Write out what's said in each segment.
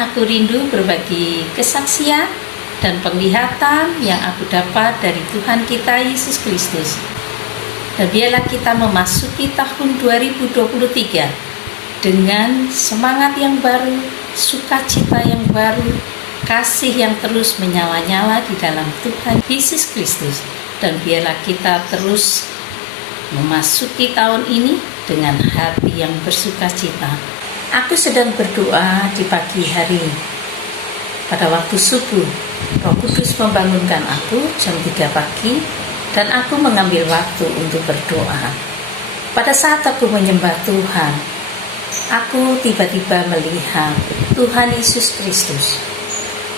aku rindu berbagi kesaksian dan penglihatan yang aku dapat dari Tuhan kita Yesus Kristus. Dan biarlah kita memasuki tahun 2023 dengan semangat yang baru, sukacita yang baru, kasih yang terus menyala-nyala di dalam Tuhan Yesus Kristus. Dan biarlah kita terus memasuki tahun ini dengan hati yang bersukacita. Aku sedang berdoa di pagi hari. Pada waktu subuh, Roh Kudus membangunkan aku jam 3 pagi dan aku mengambil waktu untuk berdoa. Pada saat aku menyembah Tuhan, aku tiba-tiba melihat Tuhan Yesus Kristus.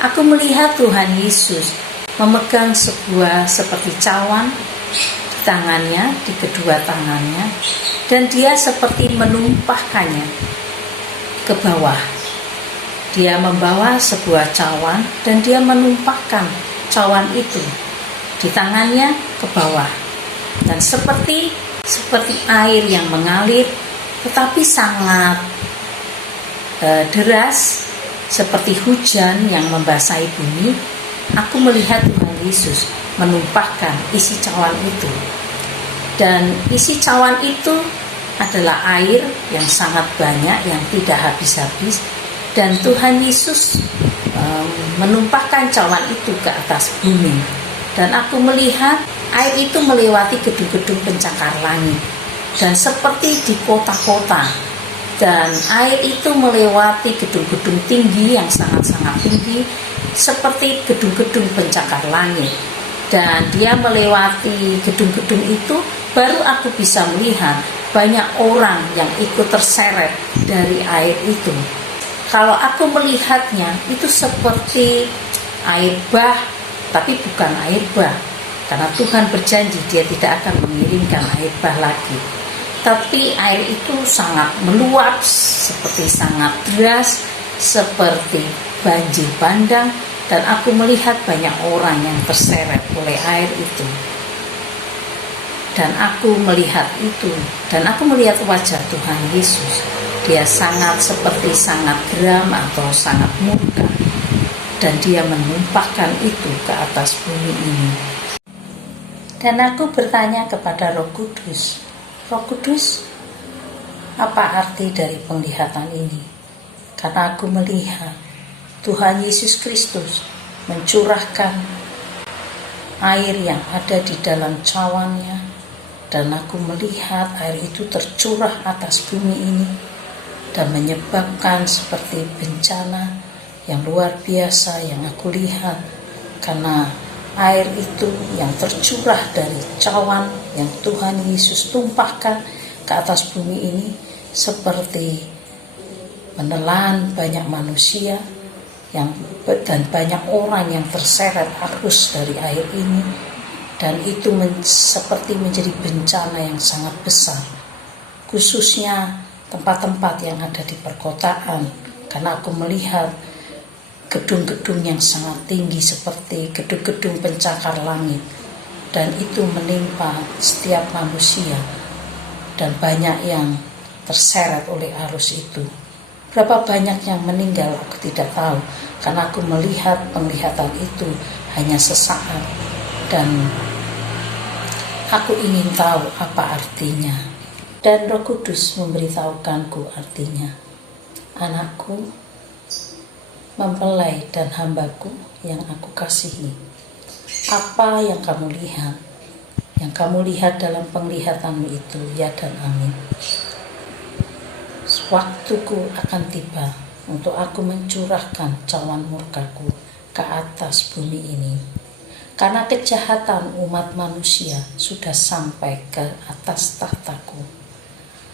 Aku melihat Tuhan Yesus memegang sebuah seperti cawan di tangannya, di kedua tangannya, dan dia seperti menumpahkannya ke bawah. Dia membawa sebuah cawan dan dia menumpahkan cawan itu di tangannya ke bawah. Dan seperti air yang mengalir tetapi sangat deras, seperti hujan yang membasahi bumi. Aku melihat Tuhan Yesus menumpahkan isi cawan itu. Dan isi cawan itu adalah air yang sangat banyak, yang tidak habis-habis. Dan Tuhan Yesus menumpahkan cawan itu ke atas bumi. Dan aku melihat air itu melewati gedung-gedung pencakar langit. Dan seperti di kota-kota. Dan air itu melewati gedung-gedung tinggi yang sangat-sangat tinggi, seperti gedung-gedung pencakar langit. Dan dia melewati gedung-gedung itu, baru aku bisa melihat banyak orang yang ikut terseret dari air itu. Kalau aku melihatnya, itu seperti air bah, tapi bukan air bah. Karena Tuhan berjanji dia tidak akan mengirimkan air bah lagi. Tapi air itu sangat meluap, seperti sangat deras, seperti banjir bandang. Dan aku melihat banyak orang yang terseret oleh air itu. Dan aku melihat itu, dan aku melihat wajah Tuhan Yesus. Dia sangat geram atau sangat murka. Dan dia menumpahkan itu ke atas bumi ini. Dan aku bertanya kepada Roh Kudus, Roh Kudus, apa arti dari penglihatan ini? Karena aku melihat Tuhan Yesus Kristus mencurahkan air yang ada di dalam cawannya. Dan aku melihat air itu tercurah atas bumi ini dan menyebabkan seperti bencana yang luar biasa yang aku lihat. Karena air itu yang tercurah dari cawan yang Tuhan Yesus tumpahkan ke atas bumi ini seperti menelan banyak manusia dan banyak orang yang terseret arus dari air ini. Dan itu seperti menjadi bencana yang sangat besar, khususnya tempat-tempat yang ada di perkotaan. Karena aku melihat gedung-gedung yang sangat tinggi seperti gedung-gedung pencakar langit. Dan itu menimpa setiap manusia. Dan banyak yang terseret oleh arus itu. Berapa banyak yang meninggal aku tidak tahu. Karena aku melihat penglihatan itu hanya sesaat. Dan aku ingin tahu apa artinya. Dan Roh Kudus memberitahukanku artinya. Anakku, mempelai dan hambaku yang aku kasihi, apa yang kamu lihat? Yang kamu lihat dalam penglihatanmu itu, ya dan amin. Waktuku akan tiba untuk aku mencurahkan cawan murkaku ke atas bumi ini. Karena kejahatan umat manusia sudah sampai ke atas tahtaku.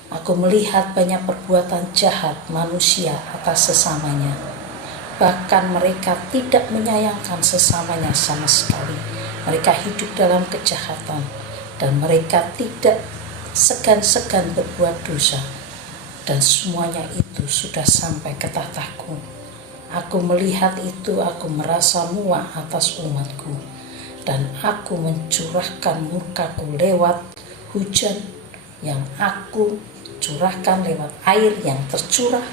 Aku melihat banyak perbuatan jahat manusia atas sesamanya. Bahkan mereka tidak menyayangkan sesamanya sama sekali. Mereka hidup dalam kejahatan. Dan mereka tidak segan-segan berbuat dosa. Dan semuanya itu sudah sampai ke tahtaku. Aku melihat itu, aku merasa muak atas umatku. Dan aku mencurahkan murkaku lewat hujan yang aku curahkan, lewat air yang tercurah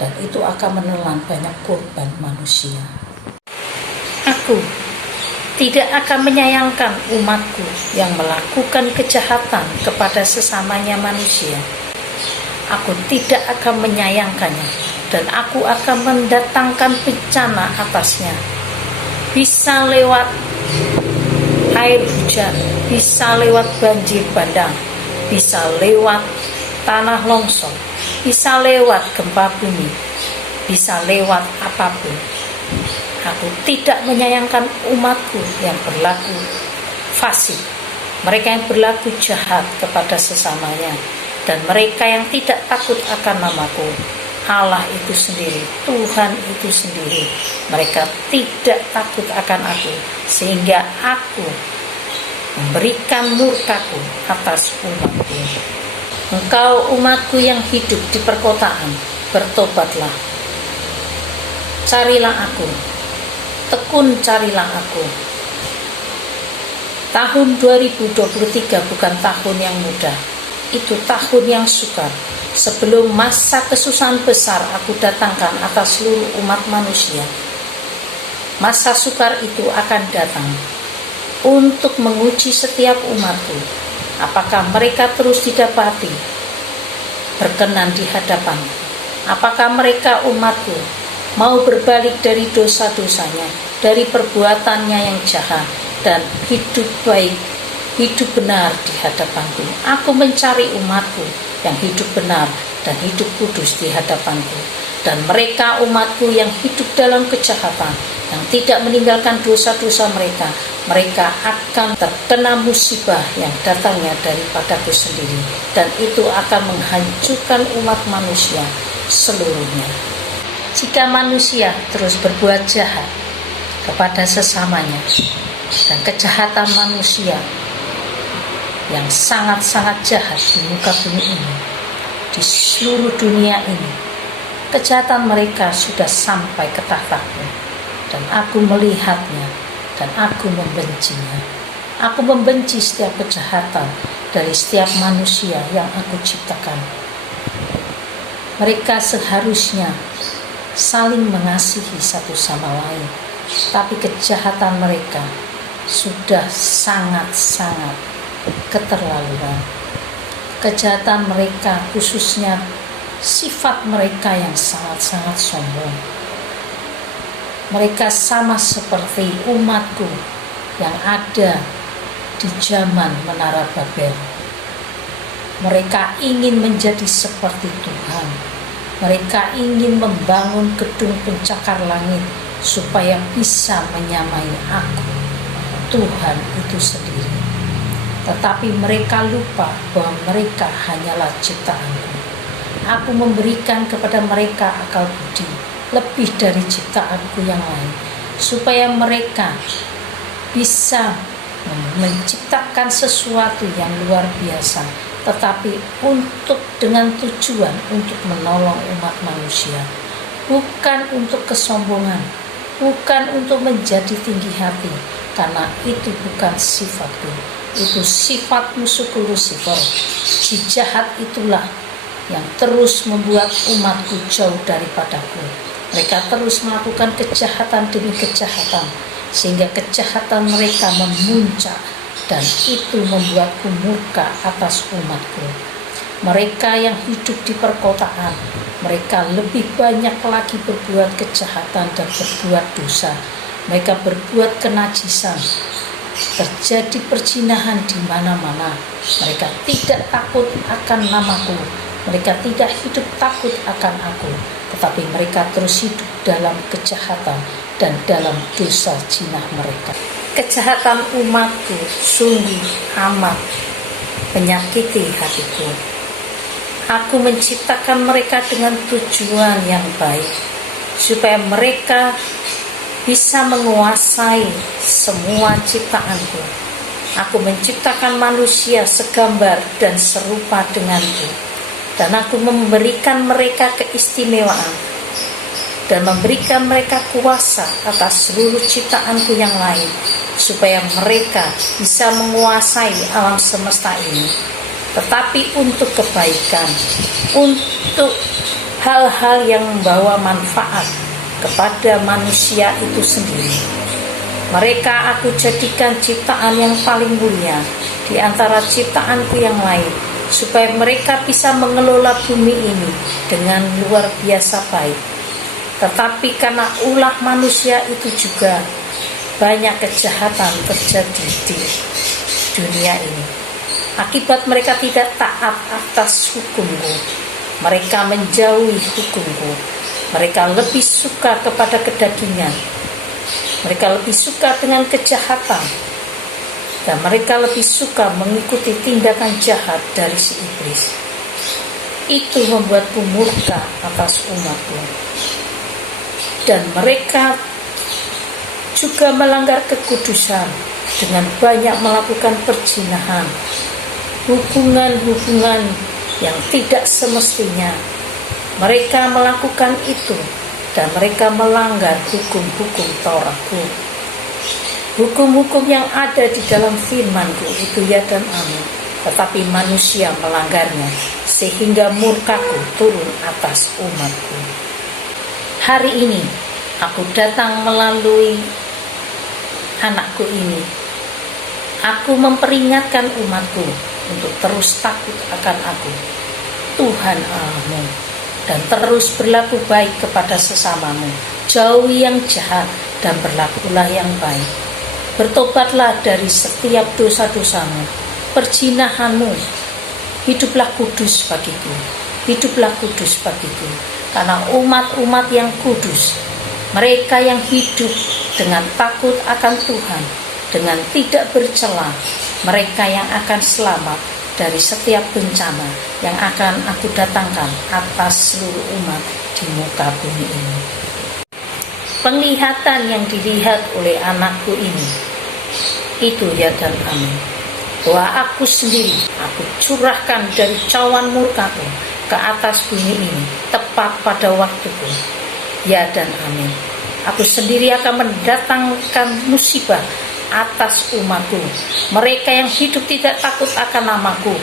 dan itu akan menelan banyak korban manusia. Aku tidak akan menyayangkan umatku yang melakukan kejahatan kepada sesamanya manusia. Aku tidak akan menyayangkannya, dan aku akan mendatangkan bencana atasnya. Bisa lewat air hujan, bisa lewat banjir bandang, bisa lewat tanah longsor, bisa lewat gempa bumi, bisa lewat apapun. Aku tidak menyayangkan umatku yang berlaku fasik, mereka yang berlaku jahat kepada sesamanya, dan mereka yang tidak takut akan namaku. Allah itu sendiri, Tuhan itu sendiri, mereka tidak takut akan aku, sehingga aku memberikan murkaku atas umatku. Engkau umatku yang hidup di perkotaan, bertobatlah, carilah aku, tekun carilah aku. Tahun 2023 bukan tahun yang mudah, itu tahun yang sukar. Sebelum masa kesusahan besar aku datangkan atas seluruh umat manusia, masa sukar itu akan datang untuk menguji setiap umatku. Apakah mereka terus didapati berkenan di hadapanku? Apakah mereka umatku mau berbalik dari dosa-dosanya, dari perbuatannya yang jahat, dan hidup baik, hidup benar di hadapanku? Aku mencari umatku yang hidup benar dan hidup kudus di hadapanku. Dan mereka umatku yang hidup dalam kejahatan, yang tidak meninggalkan dosa-dosa mereka, mereka akan terkena musibah yang datangnya daripadaku sendiri, dan itu akan menghancurkan umat manusia seluruhnya. Jika manusia terus berbuat jahat kepada sesamanya, dan kejahatan manusia yang sangat-sangat jahat di muka bumi ini, di seluruh dunia ini, kejahatan mereka sudah sampai ke tahtaku, dan aku melihatnya, dan aku membencinya. Aku membenci setiap kejahatan dari setiap manusia yang aku ciptakan. Mereka seharusnya saling mengasihi satu sama lain, tapi kejahatan mereka sudah sangat-sangat keterlaluan. Kejahatan mereka, khususnya sifat mereka yang sangat-sangat sombong. Mereka sama seperti umatku yang ada di zaman Menara Babel. Mereka ingin menjadi seperti Tuhan. Mereka ingin membangun gedung pencakar langit supaya bisa menyamai aku, Tuhan itu sendiri. Tetapi mereka lupa bahwa mereka hanyalah ciptaanku. Aku memberikan kepada mereka akal budi lebih dari ciptaanku yang lain, supaya mereka bisa menciptakan sesuatu yang luar biasa, tetapi dengan tujuan untuk menolong umat manusia, bukan untuk kesombongan, bukan untuk menjadi tinggi hati, karena itu bukan sifatku. Itu sifat musuhku Lucifer. Si jahat itulah yang terus membuat umatku jauh daripadaku. Mereka terus melakukan kejahatan demi kejahatan, sehingga kejahatan mereka memuncak, dan itu membuatku murka atas umatku. Mereka yang hidup di perkotaan, mereka lebih banyak lagi berbuat kejahatan dan berbuat dosa. Mereka berbuat kenajisan, terjadi perzinahan di mana-mana. Mereka tidak takut akan namaku, mereka tidak hidup takut akan aku, tetapi mereka terus hidup dalam kejahatan dan dalam dosa jinah mereka. Kejahatan umatku sungguh amat menyakiti hatiku. Aku menciptakan mereka dengan tujuan yang baik, supaya mereka bisa menguasai semua ciptaanku. Aku menciptakan manusia segambar dan serupa denganku, dan aku memberikan mereka keistimewaan dan memberikan mereka kuasa atas seluruh ciptaanku yang lain, supaya mereka bisa menguasai alam semesta ini, tetapi untuk kebaikan, untuk hal-hal yang membawa manfaat kepada manusia itu sendiri. Mereka aku jadikan ciptaan yang paling mulia di antara ciptaanku yang lain, supaya mereka bisa mengelola bumi ini dengan luar biasa baik. Tetapi karena ulah manusia itu juga banyak kejahatan terjadi di dunia ini. Akibat mereka tidak taat atas hukumku, mereka menjauhi hukumku. Mereka lebih suka kepada kedagingan, mereka lebih suka dengan kejahatan, dan mereka lebih suka mengikuti tindakan jahat dari si iblis. Itu membuatku murka atas umatku. Dan mereka juga melanggar kekudusan dengan banyak melakukan perzinahan, hubungan-hubungan yang tidak semestinya. Mereka melakukan itu dan mereka melanggar hukum-hukum Tauratku. Hukum-hukum yang ada di dalam firman-Ku itu ya dan amin. Tetapi manusia melanggarnya sehingga murkaku turun atas umatku. Hari ini aku datang melalui anakku ini. Aku memperingatkan umatku untuk terus takut akan aku, Tuhan Allahmu, dan terus berlaku baik kepada sesamamu. Jauhi yang jahat dan berlakulah yang baik. Bertobatlah dari setiap dosa-dosamu, perzinahanmu. Hiduplah kudus bagiku, hiduplah kudus bagiku. Karena umat-umat yang kudus, mereka yang hidup dengan takut akan Tuhan, dengan tidak bercela, mereka yang akan selamat dari setiap bencana yang akan aku datangkan atas seluruh umat di muka bumi ini. Penglihatan yang dilihat oleh anakku ini, itu ya dan amin, bahwa aku sendiri, aku curahkan dari cawan murkaku ke atas bumi ini, tepat pada waktuku, ya dan amin. Aku sendiri akan mendatangkan musibah atas umatku. Mereka yang hidup tidak takut akan namaku,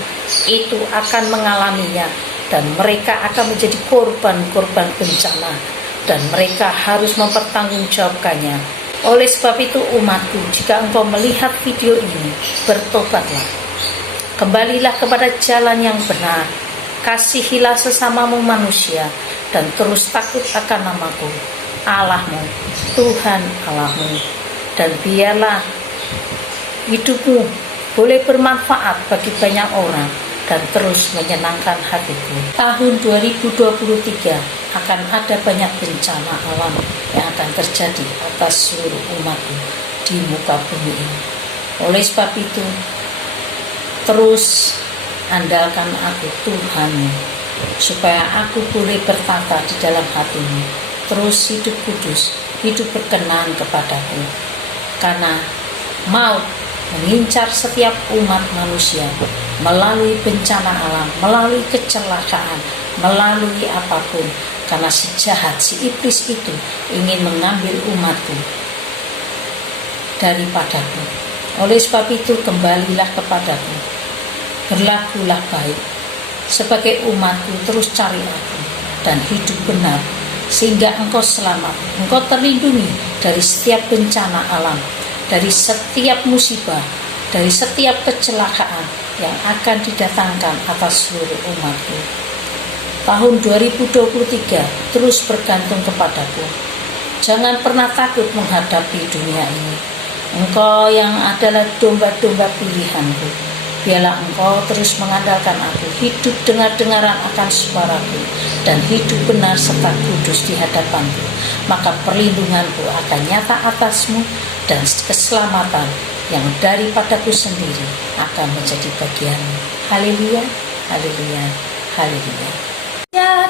itu akan mengalaminya, dan mereka akan menjadi korban-korban bencana, dan mereka harus mempertanggungjawabkannya. Oleh sebab itu umatku, jika engkau melihat video ini, bertobatlah, kembalilah kepada jalan yang benar, kasihilah sesamamu manusia, dan terus takut akan namaku, Allahmu, Tuhan Allahmu, dan biarlah hidupmu boleh bermanfaat bagi banyak orang dan terus menyenangkan hatiku. Tahun 2023 akan ada banyak bencana alam yang akan terjadi atas seluruh umatku di muka bumi ini. Oleh sebab itu, terus andalkan aku Tuhanmu, supaya aku boleh bertata di dalam hatimu. Terus hidup kudus, hidup berkenan kepadaku. Karena maut mengincar setiap umat manusia melalui bencana alam, melalui kecelakaan, melalui apapun. Karena si jahat, si iblis itu ingin mengambil umatku daripadaku. Oleh sebab itu kembalilah kepadaku, berlakulah baik. Sebagai umatku terus cari aku dan hidup benar, sehingga engkau selamat, engkau terlindungi dari setiap bencana alam, dari setiap musibah, dari setiap kecelakaan yang akan didatangkan atas seluruh umatku. Tahun 2023 terus bergantung kepadaku. Jangan pernah takut menghadapi dunia ini. Engkau yang adalah domba-domba pilihanku. Biarlah engkau terus mengandalkan aku, hidup dengar-dengaran akan suaraku, dan hidup benar serta kudus di hadapanku. Maka perlindunganku akan nyata atasmu, dan keselamatan yang daripadaku sendiri akan menjadi bagianmu. Haleluya, haleluya, haleluya. Ya,